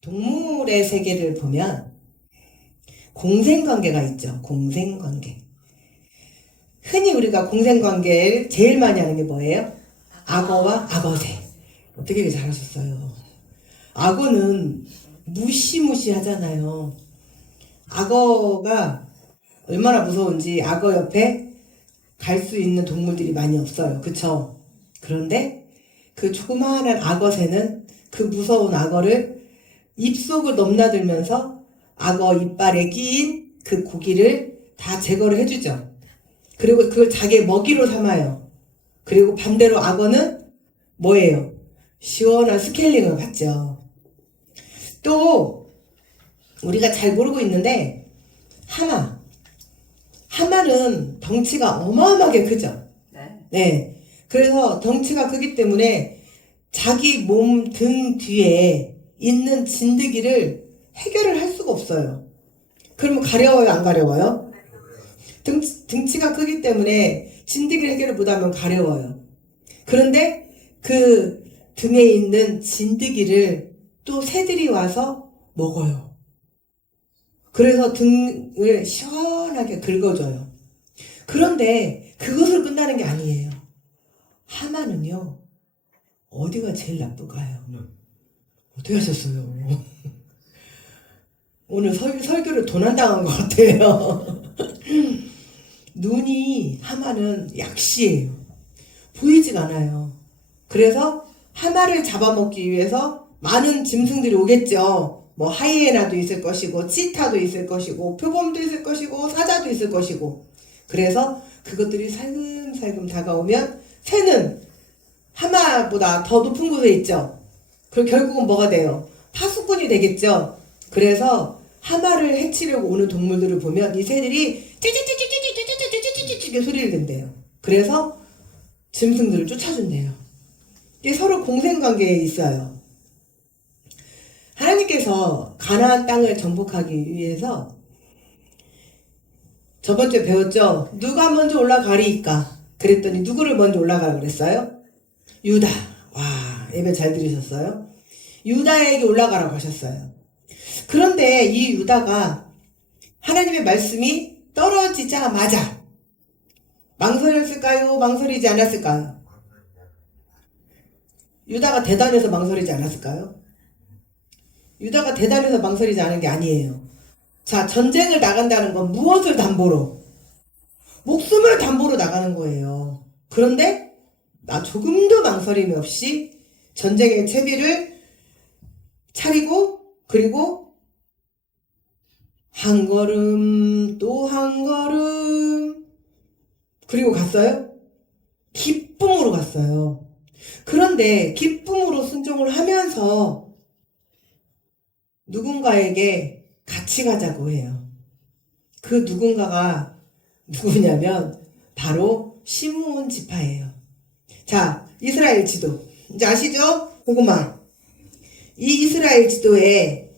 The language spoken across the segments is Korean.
동물의 세계를 보면 공생관계가 있죠. 공생관계. 흔히 우리가 공생관계를 제일 많이 하는 게 뭐예요? 악어와 악어새. 어떻게 이렇게 잘하셨어요? 악어는 무시무시하잖아요. 악어가 얼마나 무서운지 악어 옆에 갈 수 있는 동물들이 많이 없어요. 그쵸? 그런데 그 조그마한 악어새는 그 무서운 악어를 입속을 넘나들면서 악어 이빨에 끼인 그 고기를 다 제거를 해주죠. 그리고 그걸 자기의 먹이로 삼아요. 그리고 반대로 악어는 뭐예요? 시원한 스케일링을 받죠. 또 우리가 잘 모르고 있는데 하마는 덩치가 어마어마하게 크죠. 네. 그래서 덩치가 크기 때문에 자기 몸 등 뒤에 있는 진드기를 해결을 할 수가 없어요. 그러면 가려워요, 안 가려워요? 등치가 크기 때문에 진드기를 해결을 못하면 가려워요. 그런데 그 등에 있는 진드기를 또 새들이 와서 먹어요. 그래서 등을 시원하게 긁어줘요. 그런데 그것으로 끝나는 게 아니에요. 하마는요, 어디가 제일 나쁠까요? 어떻게 하셨어요? 오늘 설교를 도난당한 것 같아요. 하마는 약시예요. 보이지가 않아요. 그래서 하마를 잡아먹기 위해서 많은 짐승들이 오겠죠. 뭐 하이에나도 있을 것이고 치타도 있을 것이고 표범도 있을 것이고 사자도 있을 것이고. 그래서 그것들이 살금살금 다가오면 새는 하마보다 더 높은 곳에 있죠. 그리고 결국은 뭐가 돼요? 파수꾼이 되겠죠. 그래서 하마를 해치려고 오는 동물들을 보면 이 새들이 찌찌찌찌찌찌찌찌찌찌찌 소리를 낸대요. 그래서 짐승들을 쫓아준대요. 이게 서로 공생관계에 있어요. 하나님께서 가나안 땅을 정복하기 위해서 저번 주에 배웠죠? 누가 먼저 올라가리이까? 그랬더니 누구를 먼저 올라가라 그랬어요? 유다. 와, 예배 잘 들으셨어요? 유다에게 올라가라고 하셨어요. 그런데 이 유다가 하나님의 말씀이 떨어지자마자 망설였을까요? 망설이지 않았을까요? 유다가 대단해서 망설이지 않았을까요? 유다가 대단해서 망설이지 않은 게 아니에요. 자, 전쟁을 나간다는 건 무엇을 담보로? 목숨을 담보로 나가는 거예요. 그런데 나 조금도 망설임이 없이 전쟁의 채비를 차리고 그리고 한 걸음 또 한 걸음 그리고 갔어요. 기쁨으로 갔어요. 그런데 기쁨으로 순종을 하면서 누군가에게 같이 가자고 해요. 그 누군가가 누구냐면 바로 시므온 지파예요. 자, 이스라엘 지도 이제 아시죠? 고구마. 이 이스라엘 지도에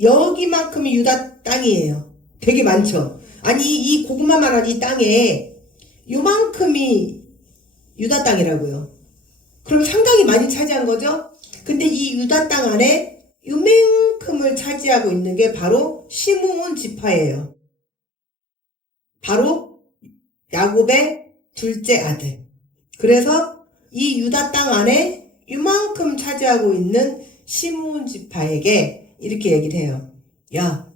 여기만큼이 유다 땅이에요. 되게 많죠. 아니 이 고구마만한 이 땅에 요만큼이 유다 땅이라고요. 그럼 상당히 많이 차지한 거죠. 근데 이 유다 땅 안에 요만큼을 차지하고 있는 게 바로 시므온 지파예요. 바로 야곱의 둘째 아들. 그래서 이 유다 땅 안에 요만큼 차지하고 있는 시므온 지파에게 이렇게 얘기를 해요. 야,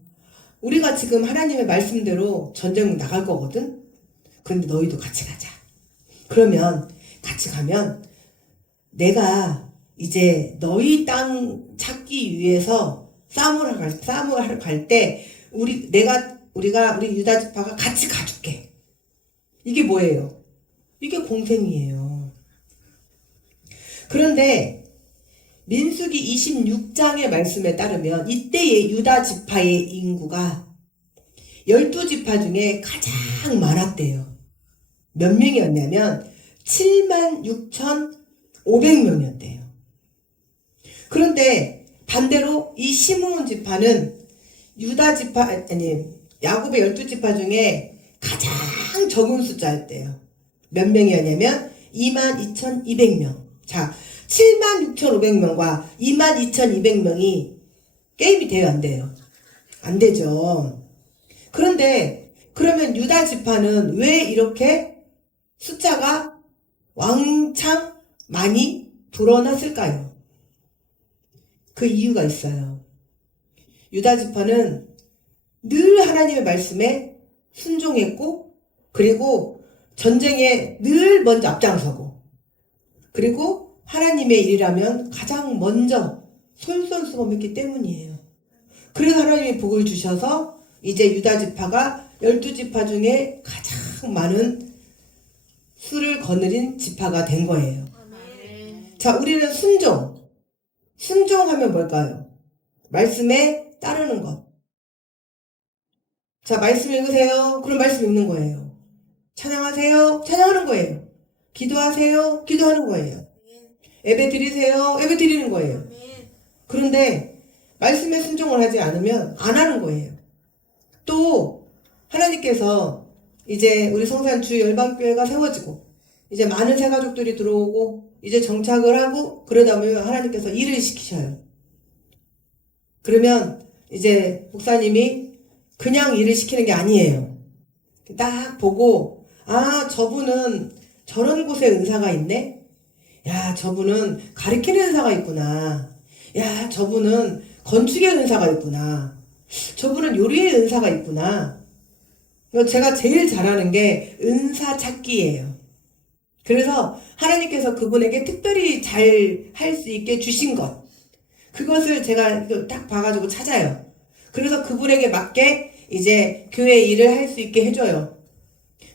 우리가 지금 하나님의 말씀대로 전쟁 나갈 거거든? 근데 너희도 같이 가자. 그러면 같이 가면 내가 이제 너희 땅 찾기 위해서 싸움을 하러 갈 때 우리 유다 지파가 같이 가줄게. 이게 뭐예요? 이게 공생이에요. 그런데 민수기 26장의 말씀에 따르면 이때의 유다 지파의 인구가 12지파 중에 가장 많았대요. 몇 명이었냐면 76,500명이었대요. 그런데 반대로 이 시므온 지파는 야곱의 12지파 중에 가장 적은 숫자였대요. 몇 명이었냐면 22,200명. 자, 76,500명과 22,200명이 게임이 돼요, 안 돼요? 안 되죠. 그런데 그러면 유다 지파는 왜 이렇게 숫자가 왕창 많이 불어났을까요? 그 이유가 있어요. 유다 지파는 늘 하나님의 말씀에 순종했고, 그리고 전쟁에 늘 먼저 앞장서고, 그리고 하나님의 일이라면 가장 먼저 솔선수범했기 때문이에요. 그래서 하나님이 복을 주셔서 이제 유다 지파가 12지파 중에 가장 많은 수를 거느린 지파가 된 거예요. 자, 우리는 순종하면 뭘까요? 말씀에 따르는 것. 자, 말씀 읽으세요. 그럼 말씀 읽는 거예요. 찬양하세요. 찬양하는 거예요. 기도하세요. 기도하는 거예요. 예배 드리세요. 예배 드리는 거예요. 그런데 말씀에 순종을 하지 않으면 안 하는 거예요. 또 하나님께서 이제 우리 성산주 열방교회가 세워지고 이제 많은 새가족들이 들어오고 이제 정착을 하고 그러다 보면 하나님께서 일을 시키셔요. 그러면 이제 목사님이 그냥 일을 시키는 게 아니에요. 딱 보고 아, 저분은 저런 곳에 은사가 있네? 야, 저분은 가르치는 은사가 있구나. 야, 저분은 건축의 은사가 있구나. 저분은 요리의 은사가 있구나. 제가 제일 잘하는 게 은사 찾기예요. 그래서 하나님께서 그분에게 특별히 잘 할 수 있게 주신 것, 그것을 제가 딱 봐가지고 찾아요. 그래서 그분에게 맞게 이제 교회 일을 할 수 있게 해줘요.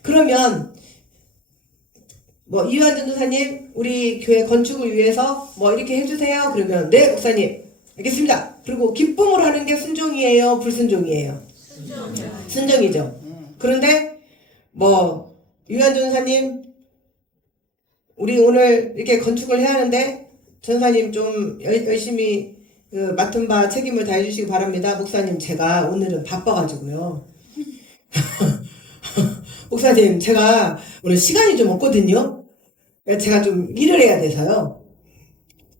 그러면 이완 전도사님 우리 교회 건축을 위해서 이렇게 해주세요. 그러면 네 목사님 알겠습니다. 그리고 기쁨으로 하는 게 순종이에요, 불순종이에요? 순종이죠. 그런데 이완 전도사님 우리 오늘 이렇게 건축을 해야 하는데 전사님 좀 열심히 맡은 바 책임을 다해 주시기 바랍니다. 목사님 제가 오늘은 바빠가지고요. 목사님 제가 오늘 시간이 좀 없거든요. 제가 좀 일을 해야 돼서요.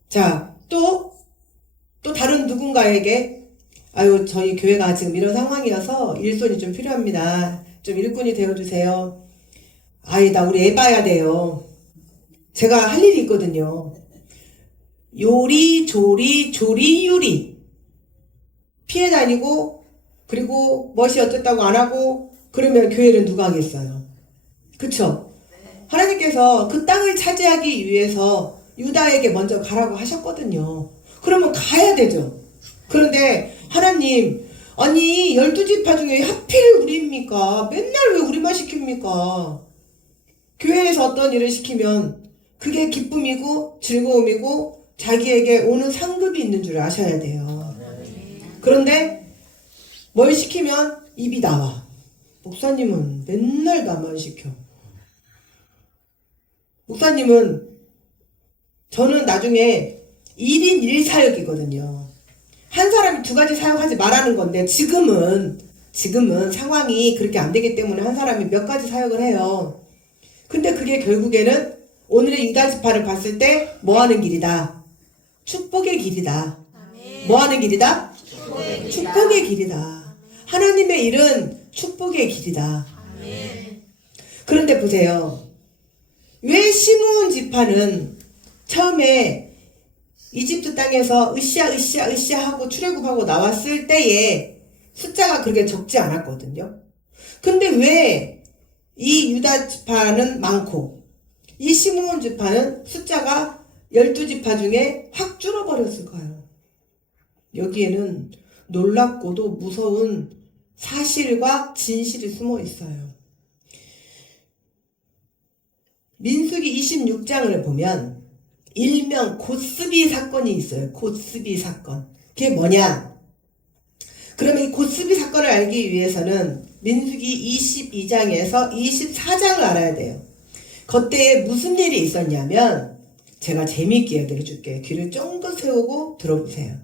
자, 또 다른 누군가에게 아유 저희 교회가 지금 이런 상황이어서 일손이 좀 필요합니다. 좀 일꾼이 되어주세요. 아니다 우리 애 봐야 돼요. 제가 할 일이 있거든요. 요리, 조리, 유리. 피해 다니고, 그리고 멋이 어쨌다고 안 하고, 그러면 교회를 누가 하겠어요? 그쵸? 하나님께서 그 땅을 차지하기 위해서 유다에게 먼저 가라고 하셨거든요. 그러면 가야 되죠. 그런데 하나님, 아니 12지파 중에 하필 우리입니까? 맨날 왜 우리만 시킵니까? 교회에서 어떤 일을 시키면 그게 기쁨이고 즐거움이고 자기에게 오는 상급이 있는 줄 아셔야 돼요. 그런데 뭘 시키면 입이 나와. 목사님은 맨날 나만 시켜. 목사님은 저는 나중에 1인 1사역이거든요. 한 사람이 2가지 사역하지 말라는 건데 지금은 상황이 그렇게 안 되기 때문에 한 사람이 몇 가지 사역을 해요. 근데 그게 결국에는 오늘의 유다지파를 봤을 때 뭐하는 길이다? 축복의 길이다. 뭐하는 길이다? 축복의 길이다. 하나님의 일은 축복의 길이다. 그런데 보세요. 왜 시므온 지파는 처음에 이집트 땅에서 으쌰 하고 출애굽하고 나왔을 때에 숫자가 그렇게 적지 않았거든요. 근데 왜 이 유다 지파는 많고 이 시므온 지파는 숫자가 12지파 중에 확 줄어버렸을까요? 여기에는 놀랍고도 무서운 사실과 진실이 숨어 있어요. 민수기 26장을 보면 일명 곶스비 사건이 있어요. 곶스비 사건. 그게 뭐냐? 그러면 이 곶스비 사건을 알기 위해서는 민수기 22장에서 24장을 알아야 돼요. 그때에 무슨 일이 있었냐면 제가 재미있게 얘기를 해줄게요. 귀를 쫑긋 세우고 들어보세요.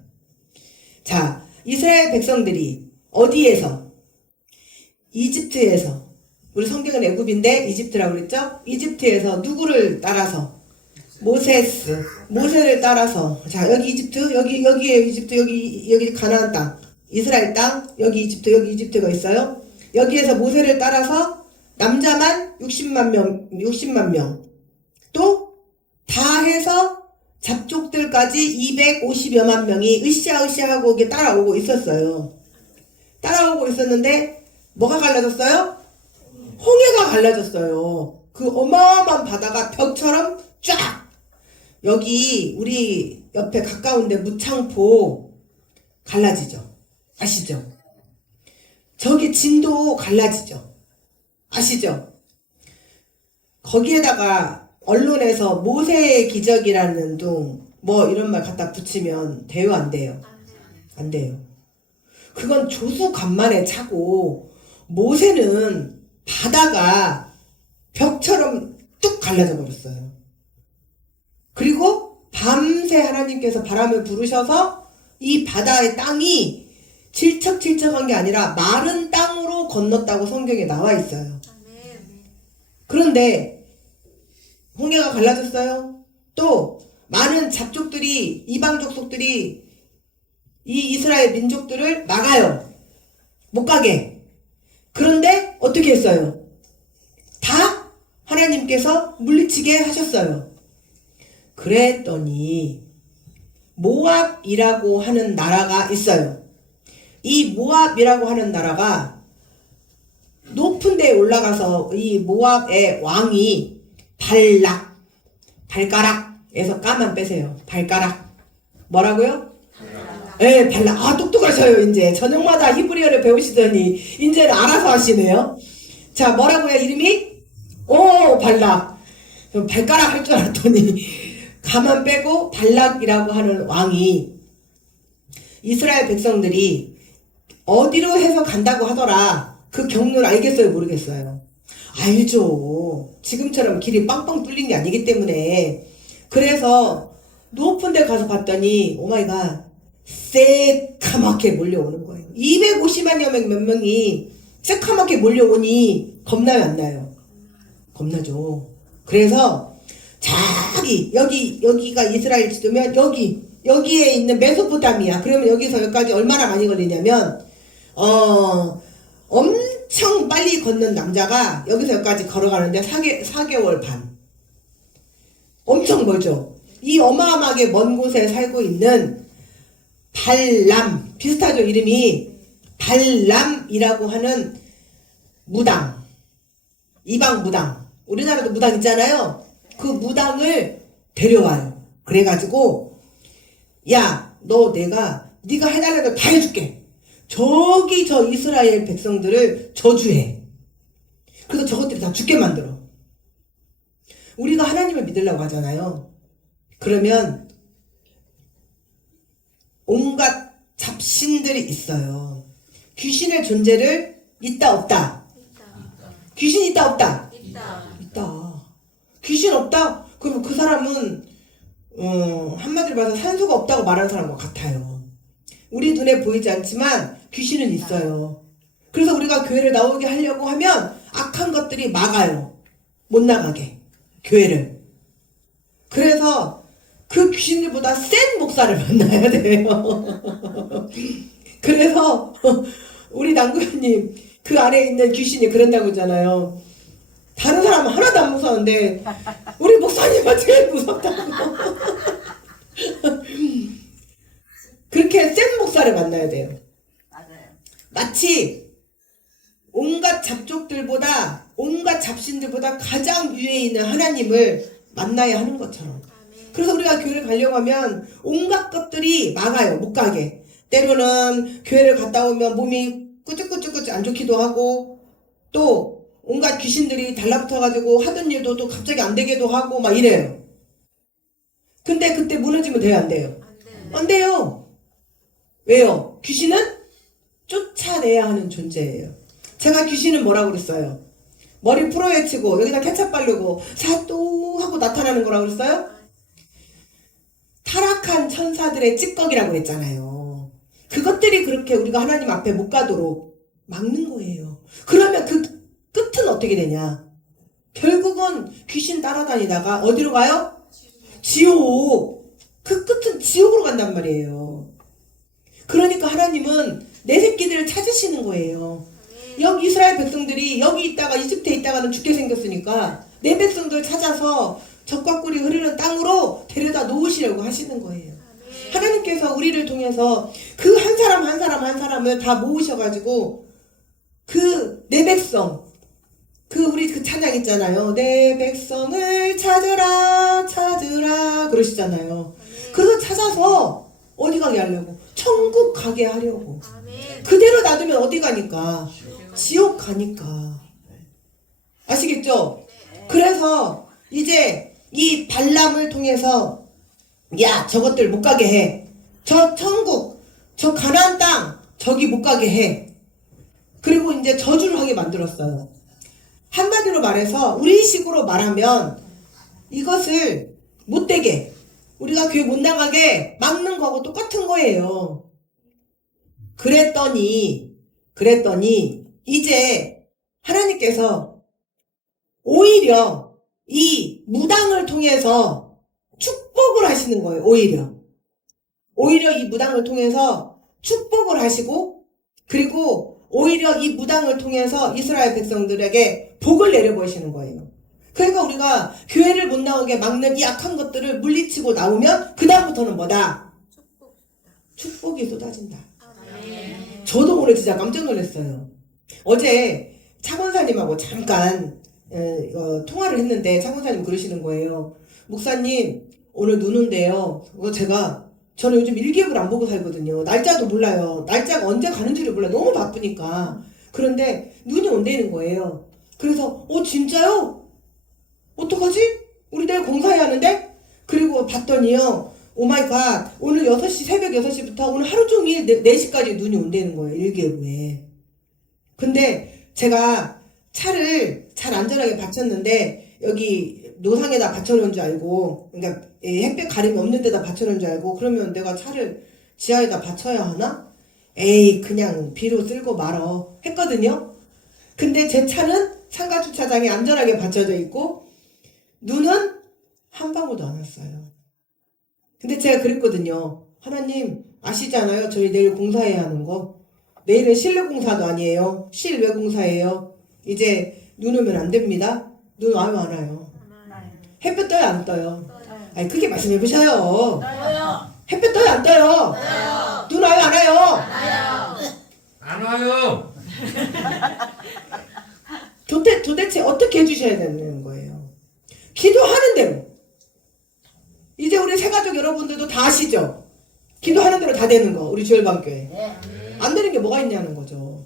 자, 이스라엘 백성들이 어디에서? 이집트에서. 우리 성경은 애굽인데 이집트라고 그랬죠? 이집트에서 누구를 따라서? 모세를 따라서 자 여기 이집트 여기에 이집트 여기 가나안 땅 이스라엘 땅 여기 이집트가 있어요. 여기에서 모세를 따라서 남자만 60만 명 또 다 해서 잡족들까지 250여만 명이 으쌰으쌰하고 이게 따라오고 있었어요. 따라오고 있었는데 뭐가 갈라졌어요? 홍해가 갈라졌어요. 그 어마어마한 바다가 벽처럼 쫙 여기 우리 옆에 가까운데 무창포 갈라지죠. 아시죠? 저기 진도 갈라지죠. 아시죠? 거기에다가 언론에서 모세의 기적이라는 둥 뭐 이런 말 갖다 붙이면 돼요, 안 돼요? 안 돼요. 그건 조수간만에 차고 모세는 바다가 벽처럼 뚝 갈라져 버렸어요. 그리고 밤새 하나님께서 바람을 부르셔서 이 바다의 땅이 질척질척한 게 아니라 마른 땅으로 건넜다고 성경에 나와 있어요. 그런데 홍해가 갈라졌어요. 또 많은 잡족들이 이방 족속들이 이 이스라엘 민족들을 막아요. 못 가게. 그런데 어떻게 했어요? 다 하나님께서 물리치게 하셨어요. 그랬더니 모압이라고 하는 나라가 있어요. 이 모압이라고 하는 나라가 높은 데에 올라가서 이 모압의 왕이 발가락에서 까만 빼세요. 발가락. 뭐라고요? 예, 발락. 아, 똑똑하셔요, 이제. 저녁마다 히브리어를 배우시더니, 이제는 알아서 하시네요. 자, 뭐라고요, 이름이? 발락. 발가락 할 줄 알았더니, 가만 빼고 발락이라고 하는 왕이 이스라엘 백성들이 어디로 해서 간다고 하더라. 그 경로를 알겠어요, 모르겠어요? 알죠. 지금처럼 길이 빵빵 뚫린 게 아니기 때문에. 그래서 높은 데 가서 봤더니 오마이갓 새카맣게 몰려오는 거예요. 250만여 몇 명이 새카맣게 몰려오니 겁나요, 안 나요? 겁나죠. 그래서 여기가 이스라엘 지도면 여기에 있는 메소포타미아. 그러면 여기서 여기까지 얼마나 많이 걸리냐면 엄청 빨리 걷는 남자가 여기서 여기까지 걸어가는데 4개월 반. 엄청 멀죠. 이 어마어마하게 먼 곳에 살고 있는 발람, 비슷하죠, 이름이. 발람이라고 하는 무당, 이방 무당. 우리나라도 무당 있잖아요. 그 무당을 데려와요. 그래가지고 야, 네가 해달라는 걸 다 해줄게. 저기 저 이스라엘 백성들을 저주해. 그래서 저것들이 다 죽게 만들어. 우리가 하나님을 믿으려고 하잖아요. 그러면 온갖 잡신들이 있어요. 귀신의 존재를 있다 없다? 귀신 있다 없다? 있다. 귀신 없다? 그럼 그 사람은 한마디로 말해서 산소가 없다고 말하는 사람과 같아요. 우리 눈에 보이지 않지만 귀신은 있어요. 그래서 우리가 교회를 나오게 하려고 하면 악한 것들이 막아요. 못 나가게. 교회를. 그래서 그 귀신들보다 센 목사를 만나야 돼요. 그래서 우리 남구현님 그 안에 있는 귀신이 그런다고 하잖아요. 다른 사람은 하나도 안 무서운데 우리 목사님은 제일 무섭다고. 그렇게 센 목사를 만나야 돼요. 맞아요. 마치 온갖 잡족들보다 온갖 잡신들보다 가장 위에 있는 하나님을 만나야 하는 것처럼. 그래서 우리가 교회를 가려고 하면 온갖 것들이 막아요. 못 가게. 때로는 교회를 갔다 오면 몸이 꾸죽꾸죽 안 좋기도 하고 또 온갖 귀신들이 달라붙어가지고 하던 일도 또 갑자기 안 되기도 하고 막 이래요. 근데 그때 무너지면 돼요, 안 돼요? 안 돼요. 왜요? 귀신은 쫓아내야 하는 존재예요. 제가 귀신은 뭐라고 그랬어요? 머리 풀어헤치고 여기다 케찹 바르고 사또 하고 나타나는 거라고 그랬어요? 타락한 천사들의 찌꺼기라고 그랬잖아요. 그것들이 그렇게 우리가 하나님 앞에 못 가도록 막는 거예요. 그러면 그 끝은 어떻게 되냐? 결국은 귀신 따라다니다가 어디로 가요? 지옥. 그 끝은 지옥으로 간단 말이에요. 그러니까 하나님은 내 새끼들을 찾으시는 거예요. 여기 이스라엘 백성들이 여기 있다가 이집트에 있다가는 죽게 생겼으니까 내 백성들 찾아서 젖과 꿀이 흐르는 땅으로 데려다 놓으시려고 하시는 거예요. 하나님께서 우리를 통해서 그 한 사람 한 사람 한 사람을 다 모으셔가지고 그 내 백성, 우리 그 찬양 있잖아요. 내 백성을 찾으라 찾으라 그러시잖아요. 그거 찾아서 어디 가게 하려고? 천국 가게 하려고. 그대로 놔두면 어디 가니까? 지옥 가니까. 아시겠죠? 그래서 이제 이 발람을 통해서 야 저것들 못 가게 해. 저 천국, 저 가나안 땅 저기 못 가게 해. 그리고 이제 저주를 하게 만들었어요. 한마디로 말해서 우리식으로 말하면 이것을 못되게 우리가 교회 못 나가게 막는 거하고 똑같은 거예요. 그랬더니 이제 하나님께서 오히려 이 무당을 통해서 축복을 하시는 거예요. 오히려 이 무당을 통해서 축복을 하시고 그리고 오히려 이 무당을 통해서 이스라엘 백성들에게 복을 내려보시는 거예요. 그러니까 우리가 교회를 못 나오게 막는 이 악한 것들을 물리치고 나오면 그 다음부터는 뭐다? 축복이 쏟아진다. 저도 오늘 진짜 깜짝 놀랐어요. 어제 차권사님하고 잠깐 통화를 했는데 차권사님 그러시는 거예요. 목사님 오늘 눈 온대요. 저는 요즘 일기예보를 안 보고 살거든요. 날짜도 몰라요. 날짜가 언제 가는 줄을 몰라요. 너무 바쁘니까. 그런데 눈이 온다는 거예요. 그래서 진짜요? 어떡하지? 우리 내일 공사해야 하는데? 그리고 봤더니요. 오마이갓 오늘 6시 새벽 6시부터 오늘 하루 종일 4시까지 눈이 온다는 거예요. 일기예보에. 근데 제가 차를 잘 안전하게 받쳤는데 여기 노상에다 받쳐놓은 줄 알고 그러니까 햇볕 가림이 없는 데다 받쳐놓은 줄 알고 그러면 내가 차를 지하에다 받쳐야 하나? 에이 그냥 비로 쓸고 말어 했거든요. 근데 제 차는 상가 주차장에 안전하게 받쳐져 있고 눈은 한 방울도 안 왔어요. 근데 제가 그랬거든요. 하나님 아시잖아요. 저희 내일 공사해야 하는 거. 내일은 실내 공사도 아니에요. 실외 공사예요. 이제 눈 오면 안 됩니다. 눈 와요 안 와요? 햇볕 떠요 안 떠요? 아니 크게 말씀해 보셔요. 햇볕 떠요 안 떠요? 눈 와요 안 와요? 안 와요. 도대체 어떻게 해주셔야 되는 거예요? 기도하는 대로. 이제 우리 새가족 여러분들도 다 아시죠? 기도하는 대로 다 되는 거. 우리 주일방교회. 안 되는 게 뭐가 있냐는 거죠.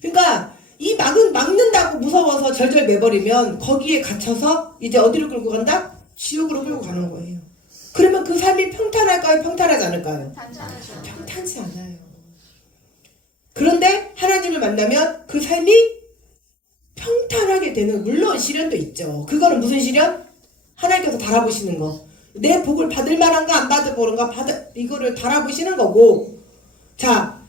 그러니까 이 막는다고 무서워서 절절 매버리면 거기에 갇혀서 이제 어디로 끌고 간다? 지옥으로 끌고 가는 거예요. 그러면 그 삶이 평탄할까요? 평탄하지 않을까요? 평탄치 않아요. 그런데 하나님을 만나면 그 삶이 평탄하게 되는 물론 시련도 있죠. 그거는 무슨 시련? 하나님께서 달아보시는 거. 내 복을 받을 만한가 안 받을 거는가 이거를 달아보시는 거고. 자,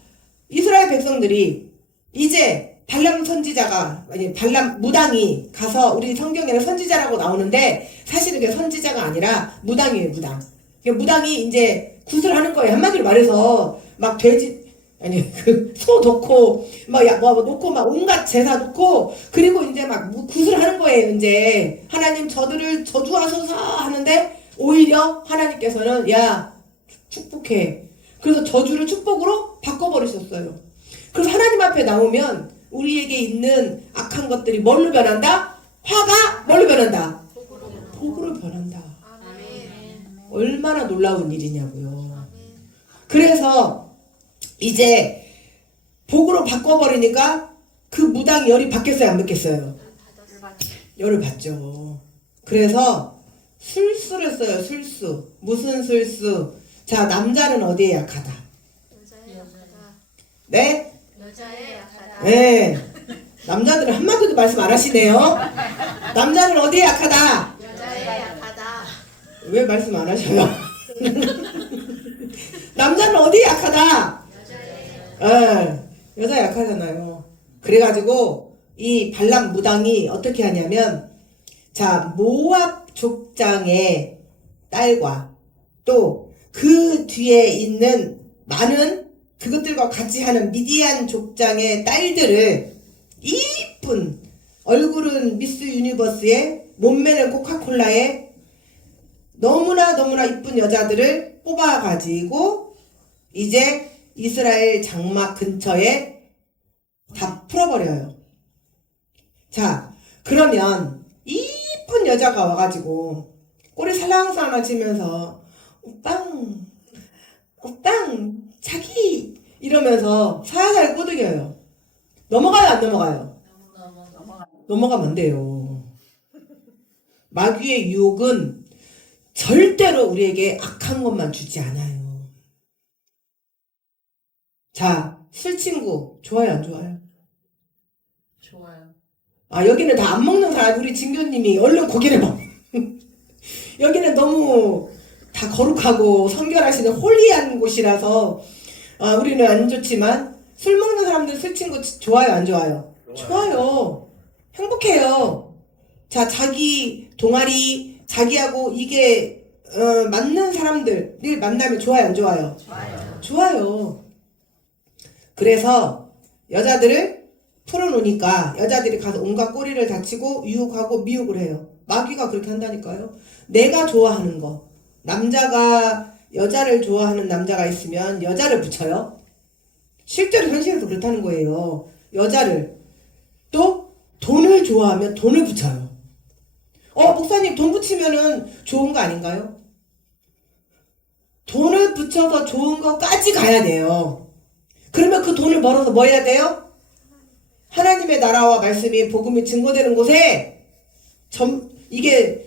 이스라엘 백성들이 이제 발람 선지자가 아니 발람 무당이 가서 우리 성경에는 선지자라고 나오는데 사실은 그게 선지자가 아니라 무당이에요. 무당이 이제 굿을 하는 거예요. 한마디로 말해서 막 소 놓고 막 놓고 막 온갖 제사 놓고 그리고 이제 막 굿을 하는 거예요. 이제 하나님 저들을 저주하소서 하는데 오히려 하나님께서는 야 축복해. 그래서 저주를 축복으로 바꿔버리셨어요. 그래서 하나님 앞에 나오면 우리에게 있는 악한 것들이 뭘로 변한다? 화가 뭘로 변한다? 복으로 변한다. 얼마나 놀라운 일이냐고요. 그래서 이제 복으로 바꿔버리니까 그 무당이 열이 받겠어요? 안 받겠어요? 열을 받죠. 그래서 술수를 써요. 술수. 무슨 술수? 자, 남자는 어디에 약하다? 여자에 약하다. 네? 여자에 약하다. 네. 남자들은 한마디도 말씀 안 하시네요. 남자는 어디에 약하다? 여자에 약하다. 왜 말씀 안 하셔요? 남자는 어디에 약하다? 여자 약하잖아요. 그래가지고 이 발람 무당이 어떻게 하냐면 자 모압 족장에 딸과 또 그 뒤에 있는 많은 그것들과 같이 하는 미디안 족장의 딸들을 이쁜 얼굴은 미스 유니버스에 몸매는 코카콜라에 너무나 이쁜 여자들을 뽑아가지고 이제 이스라엘 장막 근처에 다 풀어버려요. 자, 그러면 이쁜 여자가 와가지고 꼬리 살랑살랑 치면서 오빵 자기 이러면서 살살 꼬드겨요. 넘어가요 안 넘어가요? 넘어가면 안 돼요. 마귀의 유혹은 절대로 우리에게 악한 것만 주지 않아요. 자, 술 친구 좋아요 안 좋아요? 좋아요. 아, 여기는 다 안 먹는 사람, 우리 진교님이 얼른 고개를 봐. 여기는 너무 다 거룩하고 성결하시는 홀리한 곳이라서 우리는 안 좋지만 술 먹는 사람들 술 친구 좋아요 안 좋아요? 좋아요. 행복해요. 자, 자기 동아리 자기하고 이게 맞는 사람들을 만나면 좋아요 안 좋아요? 좋아요. 그래서 여자들을 풀어놓으니까 여자들이 가서 온갖 꼬리를 다치고 유혹하고 미혹을 해요. 마귀가 그렇게 한다니까요. 내가 좋아하는 거, 남자가 여자를 좋아하는 남자가 있으면 여자를 붙여요. 실제로 현실에서 그렇다는 거예요. 여자를. 또 돈을 좋아하면 돈을 붙여요. 목사님 돈 붙이면은 좋은 거 아닌가요? 돈을 붙여서 좋은 거까지 가야 돼요. 그러면 그 돈을 벌어서 뭐 해야 돼요? 하나님의 나라와 말씀이 복음이 증거되는 곳에 이게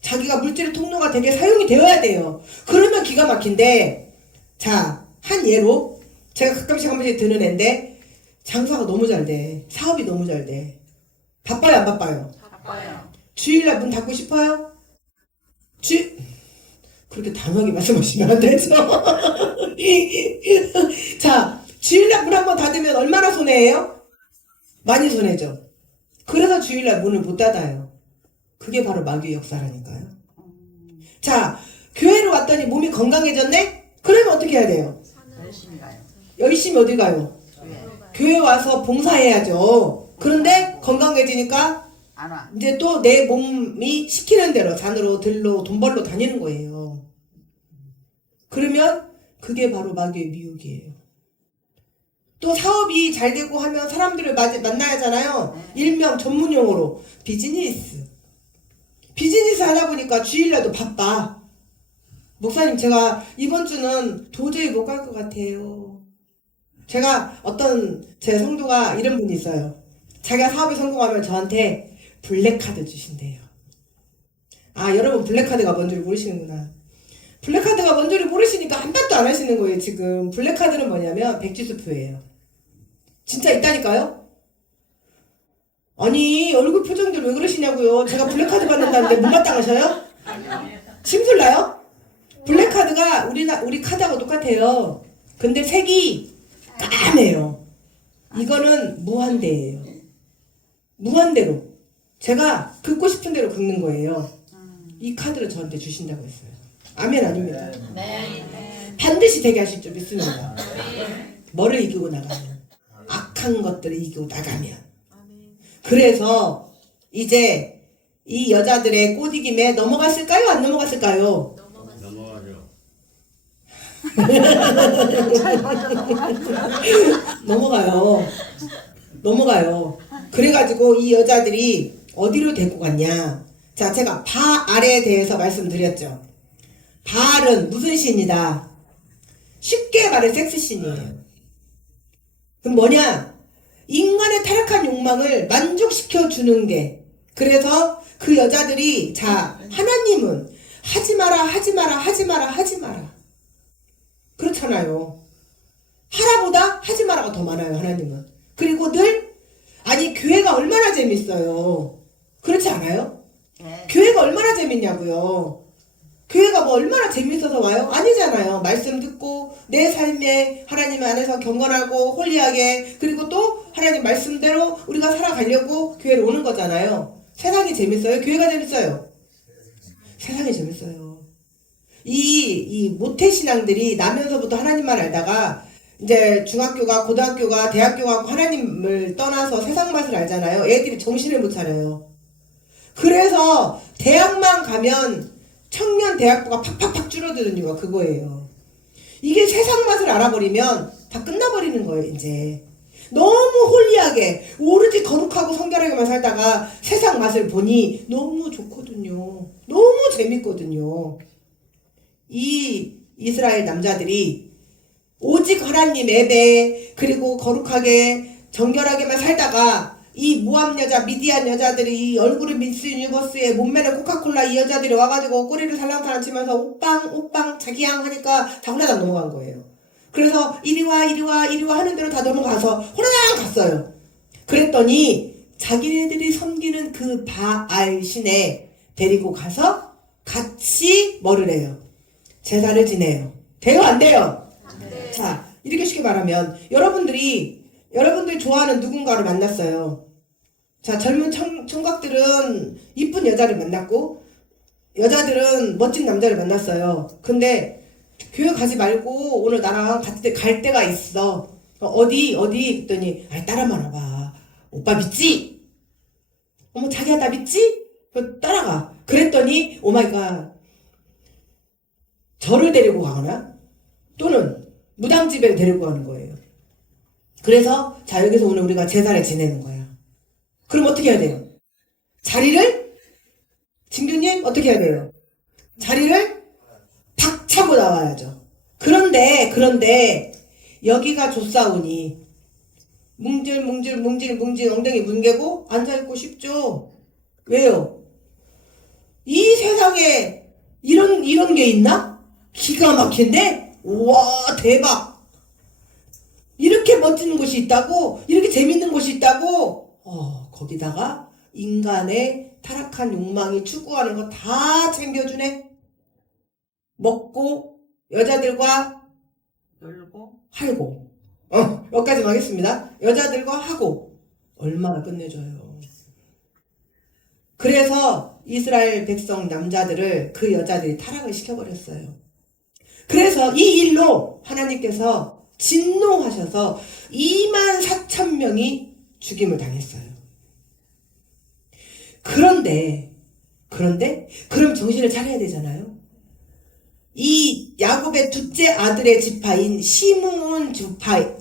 자기가 물질의 통로가 되게 사용이 되어야 돼요. 그러면 기가 막힌데, 자, 한 예로 제가 가끔씩 한 번씩 드는 애인데 장사가 너무 잘 돼. 사업이 너무 잘 돼. 바빠요 안 바빠요? 바빠요. 주일날 문 닫고 싶어요? 그렇게 단호하게 말씀하시면 안 되죠. 자, 주일날 문 한번 닫으면 얼마나 손해예요? 많이 손해죠. 그래서 주일날 문을 못 닫아요. 그게 바로 마귀의 역사라니까요. 자, 교회로 왔더니 몸이 건강해졌네? 그러면 어떻게 해야 돼요? 열심히 가요. 열심히 어디 가요? 교회 와서 봉사해야죠. 그런데 건강해지니까 안 와. 이제 또 내 몸이 시키는 대로 산으로 들로 돈 벌러 다니는 거예요. 그러면 그게 바로 마귀의 미혹이에요. 또 사업이 잘 되고 하면 사람들을 만나야 하잖아요. 일명 전문용어로 비즈니스 하다 보니까 주일날도 바빠. 목사님 제가 이번 주는 도저히 못 갈 것 같아요. 제가 어떤 제 성도가 이런 분이 있어요. 자기가 사업에 성공하면 저한테 블랙카드 주신대요. 아, 여러분 블랙카드가 뭔지를 모르시는구나. 블랙카드가 뭔지를 모르시니까 한 번도 안 하시는 거예요. 지금 블랙카드는 뭐냐면 백지수표예요. 진짜 있다니까요? 아니, 얼굴 표정들 왜 그러시냐고요. 제가 블랙카드 받는다는데 못마땅하셔요? 심술나요? 블랙카드가 우리 카드하고 똑같아요. 근데 색이 까매요. 이거는 무한대예요. 무한대로 제가 긁고 싶은 대로 긁는 거예요. 이 카드를 저한테 주신다고 했어요. 아멘 아닙니까? 네. 반드시 되게 하실 줄 믿습니다. 뭐를 이기고 나가면, 악한 것들을 이기고 나가면. 그래서 이제 이 여자들의 꼬드김에 넘어갔을까요? 안 넘어갔을까요? 넘어가죠. 넘어가요. 그래가지고 이 여자들이 어디로 데리고 갔냐. 자, 제가 바알에 대해서 말씀드렸죠. 바알은 무슨 신이다? 쉽게 말해 섹스신이에요. 그럼 뭐냐? 인간의 타락한 욕망을 만족시켜 주는 게. 그래서 그 여자들이, 자, 하나님은 하지 마라. 그렇잖아요. 하라보다 하지 마라가 더 많아요, 하나님은. 그리고 늘, 아니, 교회가 얼마나 재밌어요. 그렇지 않아요? 네. 교회가 얼마나 재밌냐고요. 교회가 뭐 얼마나 재밌어서 와요? 아니잖아요. 말씀 듣고 내 삶에 하나님 안에서 경건하고 홀리하게, 그리고 또 하나님 말씀대로 우리가 살아가려고 교회를 오는 거잖아요. 세상이 재밌어요? 교회가 재밌어요? 세상이 재밌어요. 이 모태신앙들이 나면서부터 하나님만 알다가 이제 중학교가 고등학교가 대학교가 하나님을 떠나서 세상 맛을 알잖아요. 애들이 정신을 못 차려요. 그래서 대학만 가면 청년 대학부가 팍팍팍 줄어드는 이유가 그거예요. 이게 세상 맛을 알아버리면 다 끝나버리는 거예요. 이제 너무 홀리하게 오로지 거룩하고 성결하게만 살다가 세상 맛을 보니 너무 좋거든요. 너무 재밌거든요. 이 이스라엘 남자들이 오직 하나님 예배 그리고 거룩하게 정결하게만 살다가 이 모압 여자 미디안 여자들이 이 얼굴은 미스 유니버스에 몸매는 코카콜라 이 여자들이 와가지고 꼬리를 살랑살랑 치면서 오빵 자기양 하니까 다 홀라당 넘어간 거예요. 그래서 이리와 하는 대로 다 넘어가서 호라당 갔어요. 그랬더니 자기네들이 섬기는 그 바알 신에 데리고 가서 같이 뭐를 해요? 제사를 지내요. 돼요 안 돼요? 네. 자, 이렇게 쉽게 말하면 여러분들이 좋아하는 누군가를 만났어요. 자, 젊은 청각들은 이쁜 여자를 만났고 여자들은 멋진 남자를 만났어요. 근데 교회 가지 말고 오늘 나랑 갈 데가 있어. 어디 했더니 따라만 와봐. 오빠 믿지? 어머 자기야 나 믿지? 따라가. 그랬더니 오마이갓 저를 데리고 가거나 또는 무당집에 데리고 가는 거예요. 그래서 자 여기서 오늘 우리가 제사를 지내는 거야. 그럼 어떻게 해야 돼요? 자리를 진규님 어떻게 해야 돼요? 자리를 박차고 나와야죠. 그런데 여기가 좋사오니 뭉질 엉덩이 뭉개고 앉아있고 싶죠? 왜요? 이 세상에 이런 게 있나? 기가 막힌데? 우와 대박! 이렇게 멋진 곳이 있다고? 이렇게 재밌는 곳이 있다고? 거기다가 인간의 타락한 욕망이 추구하는 거 다 챙겨주네? 먹고 여자들과 놀고 하고 여기까지만 하겠습니다. 여자들과 하고 얼마나 끝내줘요. 그래서 이스라엘 백성 남자들을 그 여자들이 타락을 시켜버렸어요. 그래서 이 일로 하나님께서 진노하셔서 24,000명이 죽임을 당했어요. 그런데 그럼 정신을 차려야 되잖아요. 이 야곱의 둘째 아들의 지파인 시므온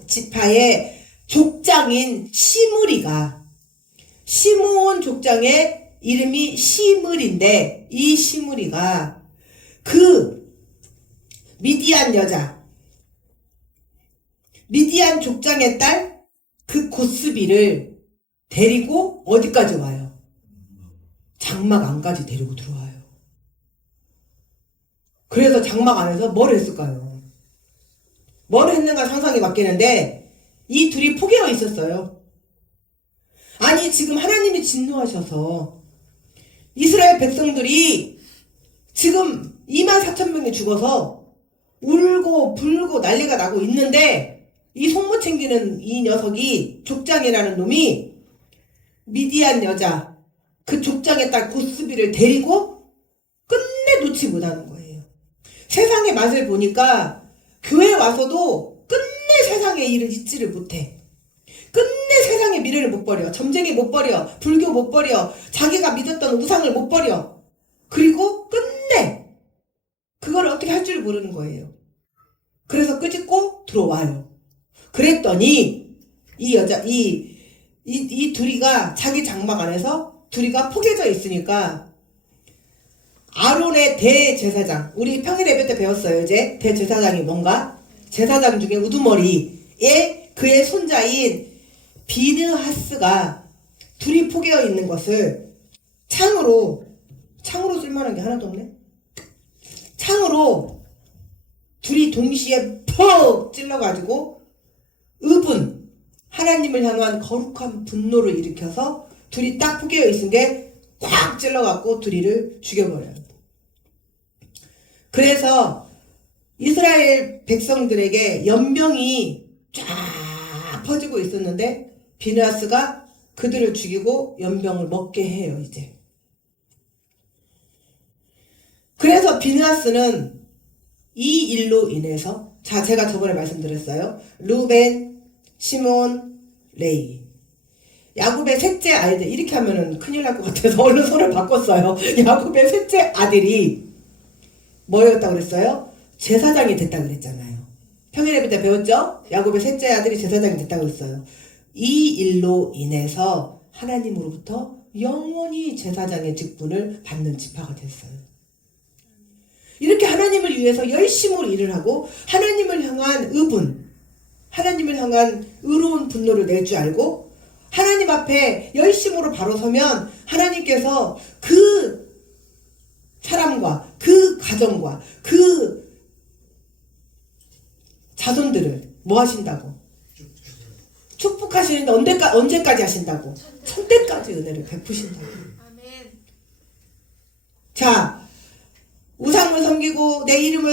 지파의 족장인 시므리가 시므온 족장의 이름이 시므리인데 이 시므리가 그 미디안 여자 미디안 족장의 딸 그 고스비를 데리고 어디까지 와요? 장막 안까지 데리고 들어와요. 그래서 장막 안에서 뭘 했을까요? 뭘 했는가 상상이 바뀌는데 이 둘이 포개어 있었어요. 아니 지금 하나님이 진노하셔서 이스라엘 백성들이 지금 24,000명이 죽어서 울고 불고 난리가 나고 있는데 이 속못 챙기는 이 녀석이 족장이라는 놈이 미디안 여자 그 족장의 딸 고스비를 데리고 끝내 놓지 못하는 거예요. 세상의 맛을 보니까 교회 와서도 끝내 세상의 일을 잊지를 못해. 끝내 세상의 미래를 못 버려. 점쟁이 못 버려. 불교 못 버려. 자기가 믿었던 우상을 못 버려. 그리고 끝내 그걸 어떻게 할 줄 모르는 거예요. 그래서 끄집고 들어와요. 그랬더니 이 둘이가 자기 장막 안에서 둘이가 포개져 있으니까 아론의 대제사장, 우리 평일 예배 때 배웠어요. 이제 대제사장이 뭔가? 제사장 중에 우두머리에 그의 손자인 비느하스가 둘이 포개어 있는 것을 창으로 쓸만한 게 하나도 없네. 창으로 둘이 동시에 퍽 찔러가지고 하나님을 향한 거룩한 분노를 일으켜서 둘이 딱 포개어 있은 게 꽉 찔러갖고 둘이를 죽여버려요. 그래서 이스라엘 백성들에게 연병이 쫙 퍼지고 있었는데 비느하스가 그들을 죽이고 연병을 먹게 해요. 이제 그래서 비느하스는 이 일로 인해서, 자, 제가 저번에 말씀드렸어요. 루벤, 시몬, 레위. 야곱의 셋째 아이들, 이렇게 하면은 큰일 날 것 같아서 얼른 손을 바꿨어요. 야곱의 셋째 아들이 뭐였다고 그랬어요? 제사장이 됐다고 그랬잖아요. 평일예배 때 배웠죠? 야곱의 셋째 아들이 제사장이 됐다고 그랬어요. 이 일로 인해서 하나님으로부터 영원히 제사장의 직분을 받는 지파가 됐어요. 이렇게 하나님을 위해서 열심으로 일을 하고 하나님을 향한 의분, 하나님을 향한 의로운 분노를 낼 줄 알고 하나님 앞에 열심으로 바로 서면 하나님께서 그 사람과 그 가정과 그 자손들을 뭐 하신다고? 축복하시는데 언제까지 하신다고? 천대까지 은혜를 베푸신다고. 아멘. 자, 우상을 섬기고 내 이름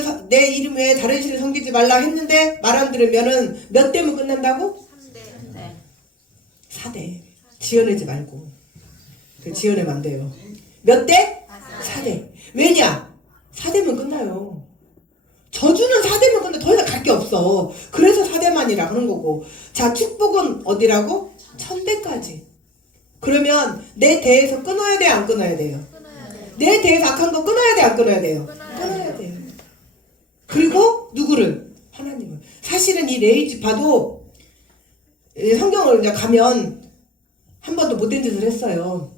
외에 다른 신을 섬기지 말라 했는데 말 안 들으면은 몇 대면 끝난다고? 3대. 네. 4대. 지어내지 말고. 지어내면 안 돼요. 몇 대? 4대. 왜냐? 4대면 끝나요. 저주는 4대면 끝나. 더 이상 갈 게 없어. 그래서 4대만이라 하는 거고. 자, 축복은 어디라고? 1000대까지. 그러면 내 대에서 끊어야 돼, 안 끊어야 돼요? 끊어야 돼요. 내 대에서 악한 거 끊어야 돼, 안 끊어야 돼요? 끊어야 돼요. 그리고 누구를? 하나님을. 사실은 이 레위 지파도 성경을 이제 가면 한 번도 못된 짓을 했어요.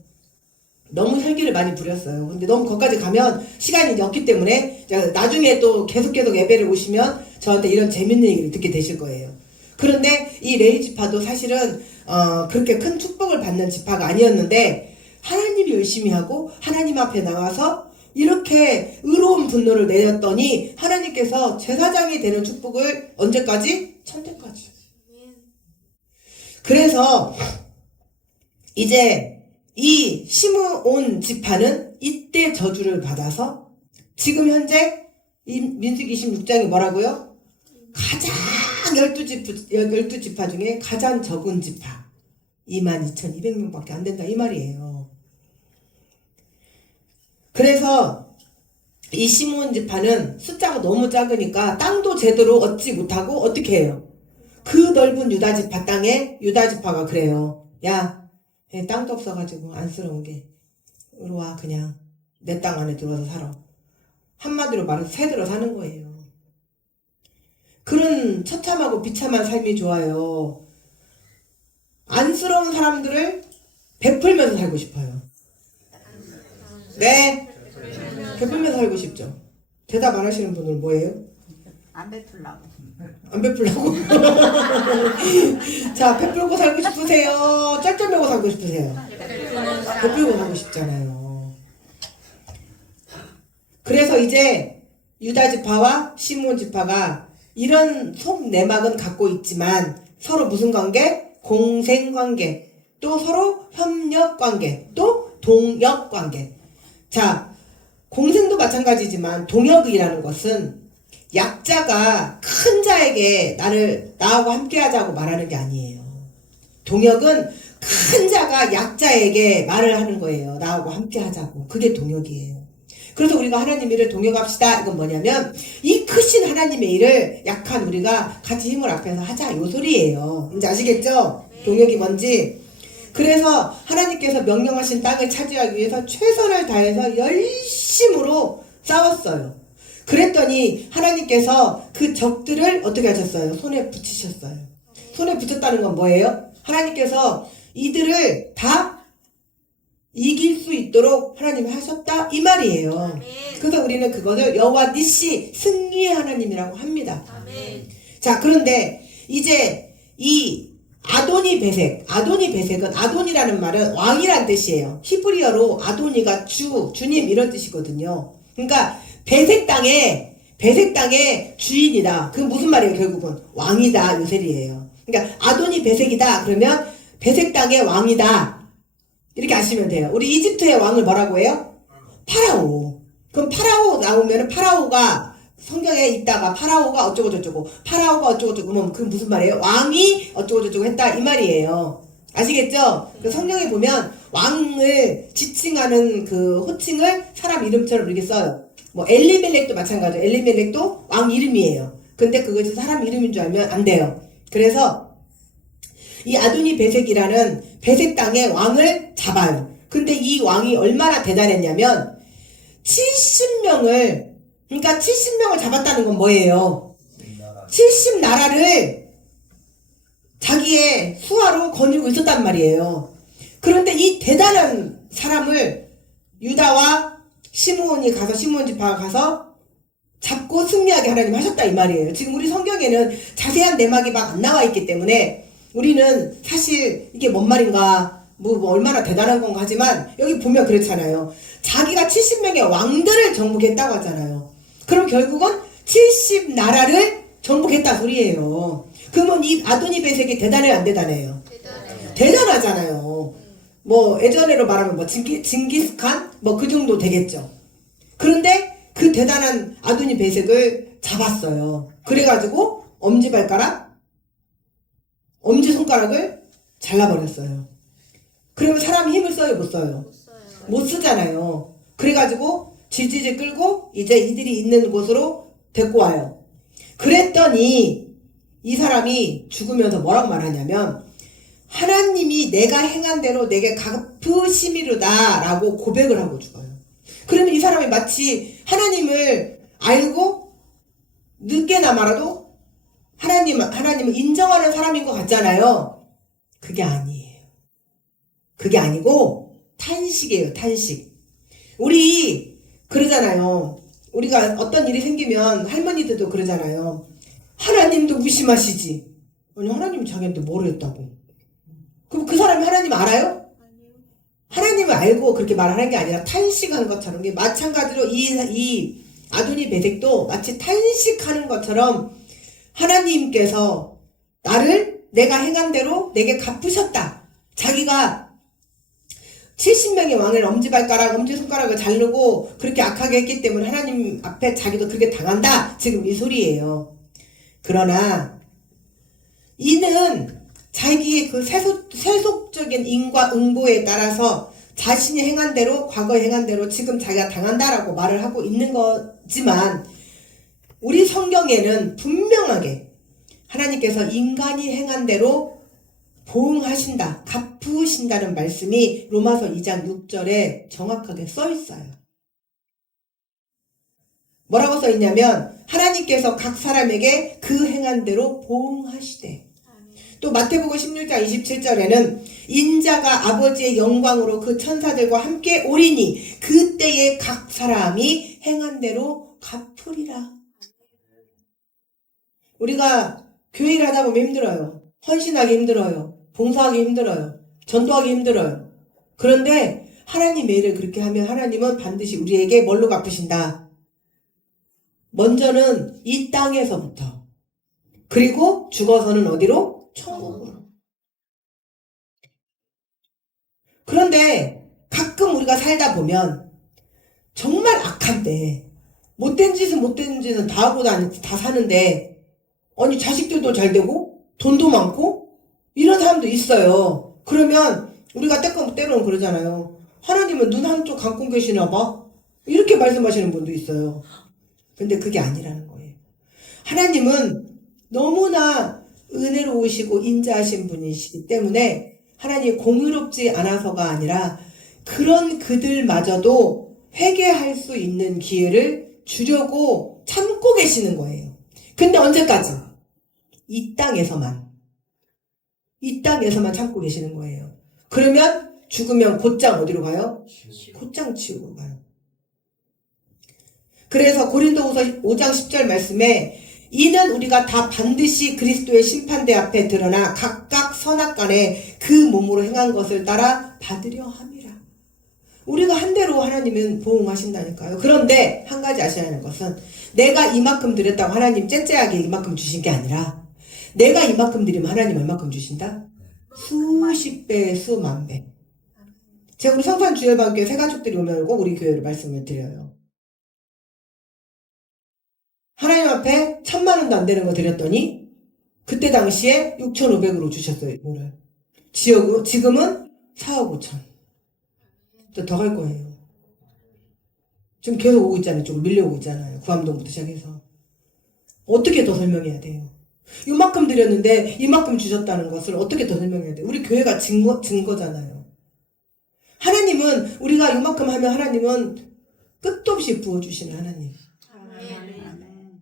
너무 혈기를 많이 부렸어요. 근데 너무 거기까지 가면 시간이 이제 없기 때문에 나중에 또 계속 예배를 오시면 저한테 이런 재밌는 얘기를 듣게 되실 거예요. 그런데 이 레위 지파도 사실은 그렇게 큰 축복을 받는 지파가 아니었는데 하나님이 열심히 하고 하나님 앞에 나와서 이렇게 의로운 분노를 내렸더니 하나님께서 제사장이 되는 축복을 언제까지? 천대까지. 아멘. 그래서 이제 이 시므온 지파는 이때 저주를 받아서 지금 현재 이 민수기 26장이 뭐라고요? 가장 12지파 중에 가장 적은 지파 22,200명밖에 안 된다 이 말이에요. 그래서 이 시므온 지파는 숫자가 너무 작으니까 땅도 제대로 얻지 못하고 어떻게 해요? 그 넓은 유다 지파 땅에 유다 지파가 그래요. 야, 땅도 없어가지고 안쓰러운 게 이리 와 그냥 내 땅 안에 들어와서 살아. 한마디로 말해서 새들어 사는 거예요. 그런 처참하고 비참한 삶이 좋아요. 안쓰러운 사람들을 베풀면서 살고 싶어요. 네, 베풀면서 살고 싶죠. 대답 안 하시는 분은 뭐예요? 안 베풀라고. 안 베풀라고? 자, 베풀고 살고 싶으세요? 쩔쩔매고 살고 싶으세요? 베풀고 살고 싶잖아요. 그래서 이제 유다 지파와 시므온 지파가 이런 속내막은 갖고 있지만 서로 무슨 관계? 공생관계, 또 서로 협력관계, 또 동역관계. 자, 공생도 마찬가지지만 동역이라는 것은 약자가 큰 자에게 나하고 함께 하자고 말하는 게 아니에요. 동역은 큰 자가 약자에게 말을 하는 거예요. 나하고 함께 하자고. 그게 동역이에요. 그래서 우리가 하나님 일을 동역합시다. 이건 뭐냐면 이 크신 하나님의 일을 약한 우리가 같이 힘을 합해서 하자. 요 소리예요. 이제 아시겠죠? 동역이 뭔지. 그래서 하나님께서 명령하신 땅을 차지하기 위해서 최선을 다해서 열심으로 싸웠어요. 그랬더니 하나님께서 그 적들을 어떻게 하셨어요? 손에 붙이셨어요. 손에 붙였다는 건 뭐예요? 하나님께서 이들을 다 이길 수 있도록 하나님이 하셨다 이 말이에요. 아멘. 그래서 우리는 그것을 여호와 니시 승리의 하나님이라고 합니다. 아멘. 자, 그런데 이제 이 아도니 베색은 아돈이라는 말은 왕이란 뜻이에요. 히브리어로 아도니가 주님 이런 뜻이거든요. 그러니까 베색 땅의 주인이다. 그건 무슨 말이에요? 결국은 왕이다 요셀이에요. 그러니까 아도니 베색이다 그러면 베색 땅의 왕이다 이렇게 아시면 돼요. 우리 이집트의 왕을 뭐라고 해요? 파라오. 그럼 파라오 나오면은 파라오가 성경에 있다가 파라오가 어쩌고 저쩌고 파라오가 어쩌고 저쩌고 그러면 그 무슨 말이에요? 왕이 어쩌고 저쩌고 했다 이 말이에요. 아시겠죠? 그 성경에 보면 왕을 지칭하는 그 호칭을 사람 이름처럼 이렇게 써요. 뭐 엘리멜렉도 마찬가지예요. 엘리멜렉도 왕 이름이에요. 근데 그것이 사람 이름인 줄 알면 안 돼요. 그래서 이 아도니 베섹이라는 베섹 땅의 왕을 잡아요. 근데 이 왕이 얼마나 대단했냐면 70명을 그러니까 70명을 잡았다는 건 뭐예요? 70나라를 자기의 수하로 거느리고 있었단 말이에요. 그런데 이 대단한 사람을 유다와 시므온이 가서 시므온 지파가 가서 잡고 승리하게 하나님 하셨다 이 말이에요. 지금 우리 성경에는 자세한 내막이 막 안 나와 있기 때문에 우리는 사실 이게 뭔 말인가 뭐 얼마나 대단한 건가 하지만 여기 보면 그렇잖아요. 자기가 70명의 왕들을 정복했다고 하잖아요. 그럼 결국은 70나라를 정복했다 소리예요. 그러면 이 아도니 베섹이 대단해요 안 대단해요? 대단하잖아요. 뭐 예전으로 말하면 뭐 징기스칸 뭐 그 정도 되겠죠. 그런데 그 대단한 아도니 베섹을 잡았어요. 그래가지고 엄지손가락을 잘라버렸어요. 그러면 사람이 힘을 써요 못 써요? 못 쓰잖아요. 그래가지고 질질 끌고 이제 이들이 있는 곳으로 데리고 와요. 그랬더니 이 사람이 죽으면서 뭐라고 말하냐면 하나님이 내가 행한 대로 내게 갚으심이로다 라고 고백을 하고 죽어요. 그러면 이 사람이 마치 하나님을 알고 늦게나마라도 하나님을 인정하는 사람인 것 같잖아요. 그게 아니에요. 그게 아니고 탄식이에요. 탄식. 우리 그러잖아요. 우리가 어떤 일이 생기면 할머니들도 그러잖아요. 하나님도 무심하시지. 아니 하나님 자기한테 뭘 했다고. 그럼 그 사람이 하나님 알아요? 하나님을 알고 그렇게 말하는 게 아니라 탄식하는 것처럼. 마찬가지로 이 아도니 베섹도 마치 탄식하는 것처럼 하나님께서 나를 내가 행한 대로 내게 갚으셨다. 자기가 70명의 왕을 엄지손가락을 자르고 그렇게 악하게 했기 때문에 하나님 앞에 자기도 그렇게 당한다. 지금 이 소리예요. 그러나 이는 자기의 그 세속적인 인과 응보에 따라서 자신이 행한 대로 과거에 행한 대로 지금 자기가 당한다라고 말을 하고 있는 거지만 우리 성경에는 분명하게 하나님께서 인간이 행한 대로 보응하신다, 갚으신다는 말씀이 로마서 2장 6절에 정확하게 써 있어요. 뭐라고 써 있냐면 하나님께서 각 사람에게 그 행한 대로 보응하시되 또 마태복음 16장 27절에는 인자가 아버지의 영광으로 그 천사들과 함께 오리니 그때에 각 사람이 행한 대로 갚으리라. 우리가 교회를 하다 보면 힘들어요. 헌신하기 힘들어요. 봉사하기 힘들어요. 전도하기 힘들어요. 그런데 하나님의 일을 그렇게 하면 하나님은 반드시 우리에게 뭘로 갚으신다? 먼저는 이 땅에서부터 그리고 죽어서는 어디로? 천국으로. 그런데 가끔 우리가 살다 보면 정말 악한데 못된 짓은 다 하고 다 사는데 아니 자식들도 잘 되고 돈도 많고 이런 사람도 있어요. 그러면 우리가 때로는 그러잖아요. 하나님은 눈 한쪽 감고 계시나 봐. 이렇게 말씀하시는 분도 있어요. 근데 그게 아니라는 거예요. 하나님은 너무나 은혜로우시고 인자하신 분이시기 때문에 하나님이 공의롭지 않아서가 아니라 그런 그들마저도 회개할 수 있는 기회를 주려고 참고 계시는 거예요. 근데 언제까지? 이 땅에서만 참고 계시는 거예요. 그러면 죽으면 곧장 어디로 가요? 곧장 지옥으로 가요. 그래서 고린도후서 5장 10절 말씀에 이는 우리가 다 반드시 그리스도의 심판대 앞에 드러나 각각 선악간에 그 몸으로 행한 것을 따라 받으려 함이라. 우리가 한 대로 하나님은 보응하신다니까요. 그런데 한 가지 아셔야 하는 것은 내가 이만큼 드렸다고 하나님 째째하게 이만큼 주신 게 아니라 내가 이만큼 드리면 하나님 얼마큼 주신다? 수십 배, 수만 배. 제가 우리 성산주일반교회 새가족들이 오면 꼭 우리 교회로 말씀을 드려요. 하나님 앞에 1,000만 원도 안 되는 거 드렸더니 그때 당시에 6,500으로 주셨어요. 이거를. 지금은 4억 5천. 더 갈 거예요. 지금 계속 오고 있잖아요. 좀 밀려오고 있잖아요. 구암동부터 시작해서. 어떻게 더 설명해야 돼요? 이만큼 드렸는데 이만큼 주셨다는 것을 어떻게 더 설명해야 돼요? 우리 교회가 증거잖아요. 하나님은 우리가 이만큼 하면 하나님은 끝도 없이 부어주시는 하나님. 아멘.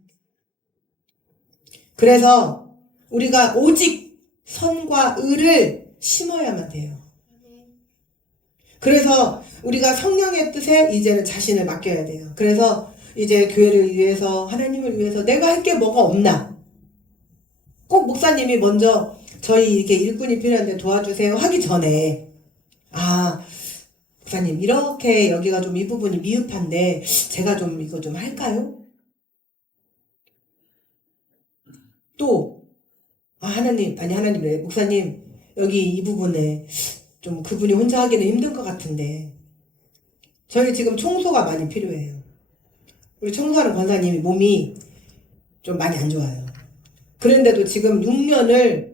그래서 우리가 오직 선과 의를 심어야만 돼요. 그래서 우리가 성령의 뜻에 이제는 자신을 맡겨야 돼요. 그래서 이제 교회를 위해서 하나님을 위해서 내가 할 게 뭐가 없나? 꼭 목사님이 먼저 저희 이렇게 일꾼이 필요한데 도와주세요 하기 전에 목사님 이렇게 여기가 좀 이 부분이 미흡한데 제가 좀 이거 좀 할까요? 또 하나님래 목사님 여기 이 부분에 좀 그분이 혼자 하기는 힘든 것 같은데 저희 지금 청소가 많이 필요해요. 우리 청소하는 권사님이 몸이 좀 많이 안 좋아요. 그런데도 지금 6년을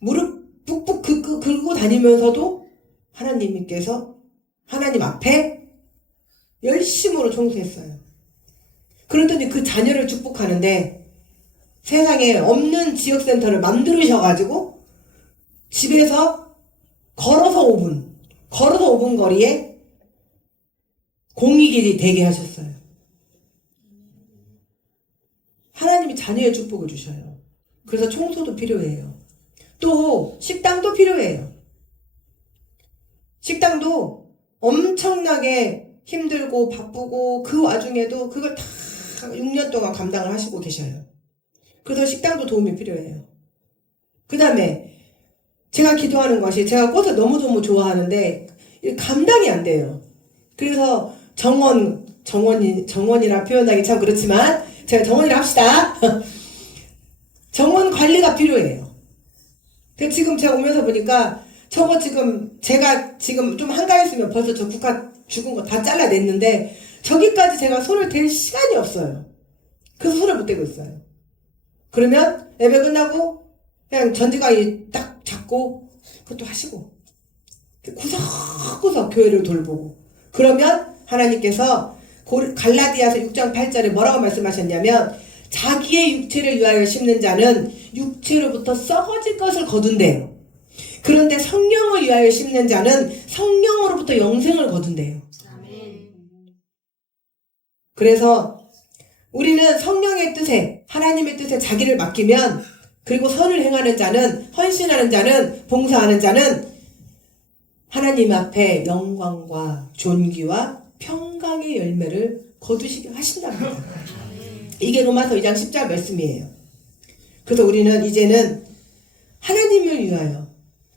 무릎 푹푹 긁고 다니면서도 하나님께서 하나님 앞에 열심으로 청소했어요. 그랬더니 그 자녀를 축복하는데 세상에 없는 지역센터를 만들으셔가지고 집에서 걸어서 5분 거리에 공익일이 되게 하셨어요. 하나님이 자녀의 축복을 주셔요. 그래서 청소도 필요해요. 또 식당도 필요해요. 식당도 엄청나게 힘들고 바쁘고 그 와중에도 그걸 다 6년 동안 감당을 하시고 계셔요. 그래서 식당도 도움이 필요해요. 그 다음에 제가 기도하는 것이 제가 꽃을 너무너무 좋아하는데 감당이 안 돼요. 그래서 정원이라 표현하기 참 그렇지만 제가 정원이라 합시다. 정원 관리가 필요해요. 근데 지금 제가 오면서 보니까 저거 제가 지금 좀 한가했으면 벌써 저 국화 죽은 거 다 잘라냈는데 저기까지 제가 손을 댈 시간이 없어요. 그래서 손을 못 대고 있어요. 그러면 예배 끝나고 그냥 전지가위 딱 잡고 그것도 하시고 구석구석 교회를 돌보고 그러면 하나님께서 갈라디아서 6장 8절에 뭐라고 말씀하셨냐면 자기의 육체를 위하여 심는 자는 육체로부터 썩어질 것을 거둔대요. 그런데 성령을 위하여 심는 자는 성령으로부터 영생을 거둔대요. 아멘. 그래서 우리는 성령의 뜻에 하나님의 뜻에 자기를 맡기면 그리고 선을 행하는 자는 헌신하는 자는 봉사하는 자는 하나님 앞에 영광과 존귀와 평강의 열매를 거두시게 하신답니다. 이게 로마서 2장 10절 말씀이에요. 그래서 우리는 이제는 하나님을 위하여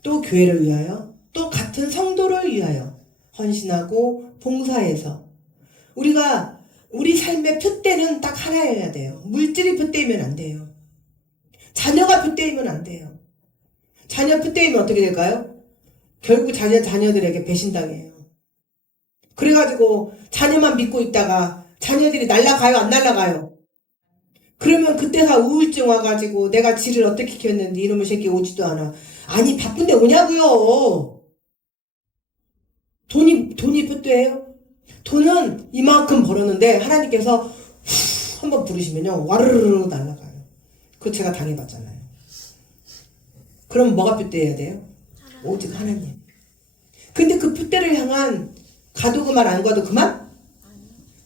또 교회를 위하여 또 같은 성도를 위하여 헌신하고 봉사해서 우리가 우리 삶의 푯대는 딱 하나여야 돼요. 물질이 푯대이면 안 돼요. 자녀가 푯대이면 안 돼요. 자녀 푯대이면 어떻게 될까요? 결국 자녀들에게 배신당해요. 그래가지고 자녀만 믿고 있다가 자녀들이 날아가요 안 날아가요? 그러면 그때가 우울증 와가지고 내가 지를 어떻게 키웠는데 이놈의 새끼 오지도 않아. 아니 바쁜데 오냐고요. 돈이 푯대예요? 돈은 이만큼 벌었는데 하나님께서 후 한번 부르시면요 와르르르 날아가요. 그거 제가 당해봤잖아요. 그럼 뭐가 푯대해야 돼요? 오직 하나님. 근데 그 푯대를 향한 가도 그만 안 가도 그만?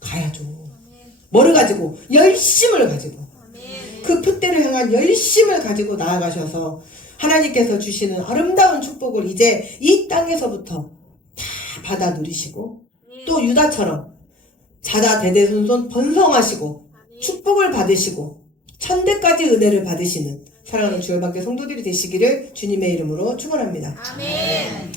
가야죠. 뭐를 가지고? 열심을 가지고. 그 푯대를 향한 열심을 가지고 나아가셔서 하나님께서 주시는 아름다운 축복을 이제 이 땅에서부터 다 받아 누리시고 또 유다처럼 자자 대대손손 번성하시고 축복을 받으시고 천대까지 은혜를 받으시는 사랑하는 주의 밖에 성도들이 되시기를 주님의 이름으로 축원합니다. 아멘.